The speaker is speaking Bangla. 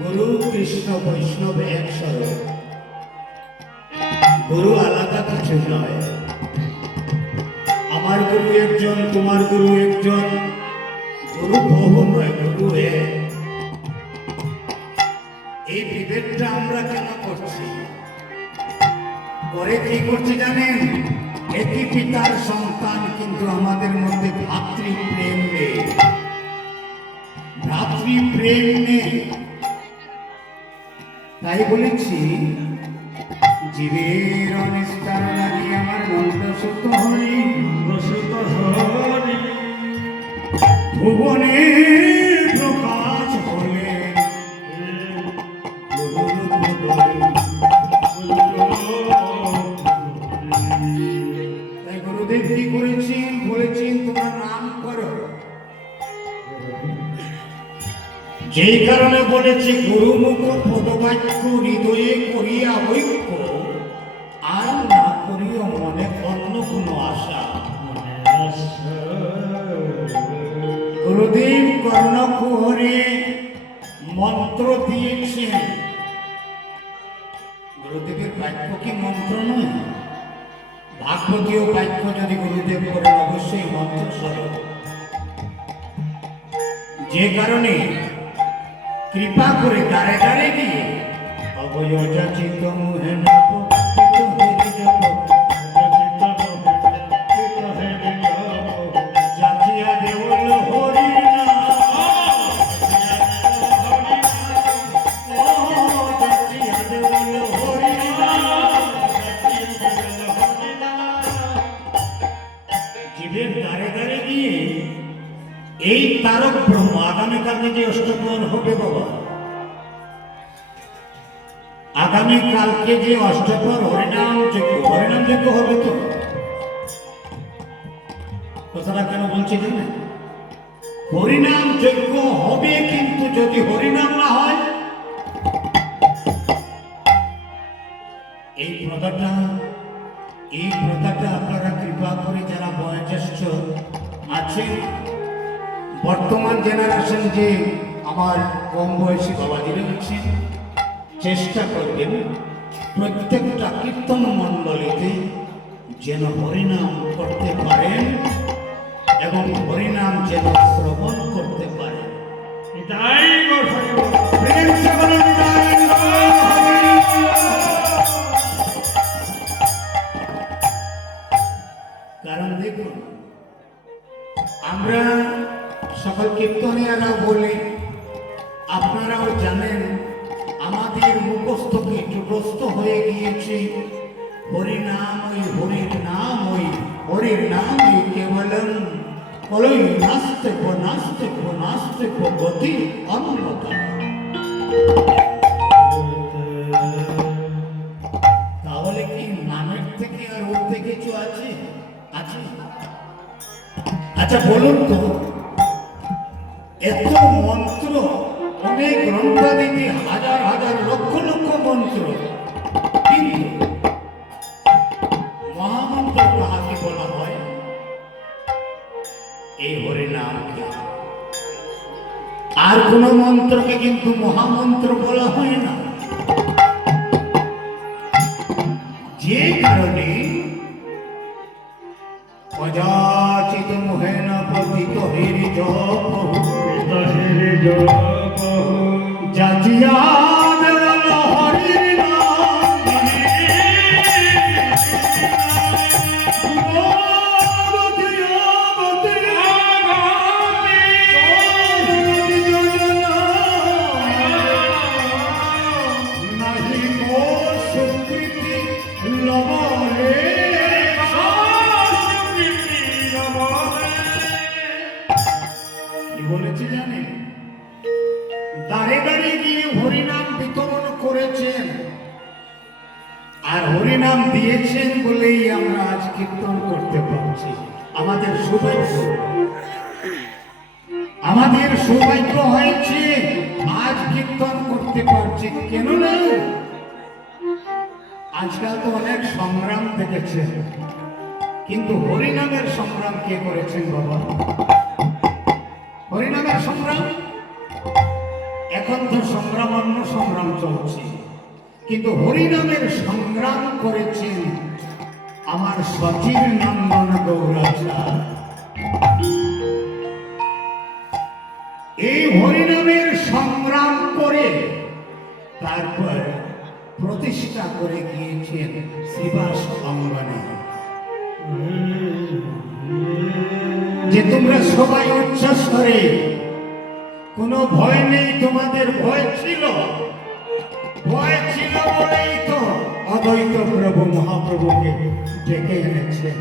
গুরু কৃষ্ণ বৈষ্ণব এক স্বরূপ। গুরু আলাদা কিছু নয়। আমার গুরু একজন, তোমার গুরু একজন। গুরু বহু নয়, গুরু এক। এই বিভেদটা আমরা কেন করছি? করে কি করছি জানেন? একই পিতার সন্তান, কিন্তু আমাদের মধ্যে ভাতৃপ্রেম নেই। ভাতৃপ্রেম নেই। তাই বলেছি, জীবের অনিষ্টার লাগি আমার নন্দ সুত হরি, ভুবনে প্রকাশ হলে তাই গুরুদেব কি করেছেন? বলেছেন তোমার নাম করো। যেই কারণে বলেছি গুরুমুখ পদবাক্য হৃদয়ে করিয়া ঐক্য, আর না করিও মনে অন্য কোনো আশা। গুরুদেব কর্ণকুহরে মন্ত্র দিয়েছেন। গুরুদেবের বাক্য কি মন্ত্র নয়? ভাগবতীয় বাক্য যদি গুরুদেব করেন অবশ্যই মন্ত্র স্বরূপ। যে কারণে কৃপা করে দাঁড়ে দাঁড়ে গিয়ে অবয়জাচিত মুহে জাচিয়া দেওল হরি জীবের দাঁড়ে দাঁড়ে গিয়ে এই তারক ব্রহ্ম আগামীকালকে যে অষ্টপ্রহর হবে বাবা, আগামীকালকে যে অষ্টপ্রহর হরিনাম যজ্ঞ হবে। তো কথাটা কেন বলছি জানেন? হরিনাম যজ্ঞ হবে, কিন্তু যদি হরিনাম না হয়, এই প্রথাটা আপনারা কৃপা করে যারা বয়োজ্যেষ্ঠ আছেন, বর্তমান জেনারেশন যে আমার কম বয়সী বাবাজিরা আছেন, চেষ্টা করবেন প্রত্যেকটা কীর্তন মণ্ডলীতে যেন হরিনাম করতে পারেন এবং হরিনাম যেন শ্রবণ করতে পারেন। কারণ দেখুন, আমরা সকল কীর্তনিয়ারা বলি, আপনারাও জানেন, আমাদের মুখস্থ কীটগ্রস্ত হয়ে গিয়েছে হরিনাম, হরির নাম কেবলম কলই নাস্তে গতি অন্যতা। তাহলে কি নামের থেকে আর উঠতে কিছু আছে? আচ্ছা বলুন তো, এত মন্ত্র, অনেক গ্রন্থাদিতে হাজার হাজার লক্ষ লক্ষ মন্ত্র, কিন্তু মহামন্ত্র কাকে বলা হয়? এই হরিনামকে। আর কোন মন্ত্রকে কিন্তু মহামন্ত্র বলা হয় না। যে কারণে অযাচিত মোহেন পতিত হরি জপ জাচিয়া দেওয়াল হরির নাম, নাহি কো স্বীকৃতি লবলে। কি বলেছি জানেন? দাঁড়ে দাঁড়িয়ে গিয়ে হরিনাম বিতরণ করেছেন, আর হরিনাম দিয়েছেন বলেই আমরা আজ কীর্তন করতে পারছি। আমাদের সৌভাগ্য হয়েছে, আজ কীর্তন করতে পারছি। কেন না? আজকাল তো অনেক সংগ্রাম দেখেছে, কিন্তু হরিনামের সংগ্রাম কে করেছেন বাবা? হরিনামের সংগ্রাম এখন তো সংগ্রাম অন্য সংগ্রাম চলছে, কিন্তু হরিনামের সংগ্রাম করেছেন আমার সচির নন্দন গৌরাচার। এই হরিনামের সংগ্রাম করে তারপর প্রতিষ্ঠা করে গিয়েছেন শ্রীবাস অঙ্গনে। যে তোমরা সবাই উচ্চস্বরে, কোনো ভয় নেই, তোমাদের ভয় ছিল বলেই তো অদ্বৈত প্রভু মহাপ্রভুকে ডেকে এনেছেন।